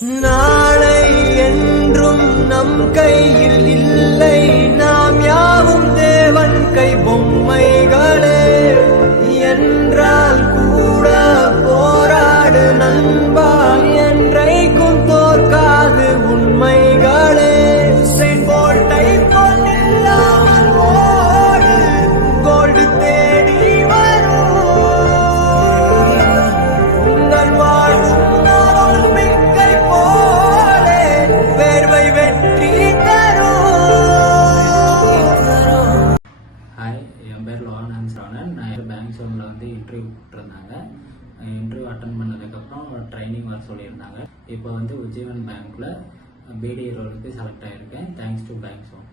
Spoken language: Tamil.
நாளை என்றும் நம் கையில் இல்லை, நாம் யாவும் தேவன் கை பொம்மைகளே. என்றால் கூட போராடு நண்பா, என்றைக்கும் தோற்காது உண்மைகளே. போல்ட்டை போல் இல்லாமல் ஓடு, கோல்டு தேடி வரும். உங்கள் வாழும் மிக்கை போலே வேர்வை வெற்றி தரும். ஹாய், என் பேர் லோகநாத் சரவணன். நான் பேங்க் ஜோனில் இன்டர்வியூ கூப்பிட்டுருந்தாங்க. இன்டர்வியூ அட்டன் பண்ணதுக்கப்புறம் ட்ரைனிங் வர சொல்லியிருந்தாங்க. இப்போ உஜ்ஜீவன் பேங்க்கில் பிடி ரோலுக்கு செலக்ட் ஆகியிருக்கேன். Thanks to bank zone.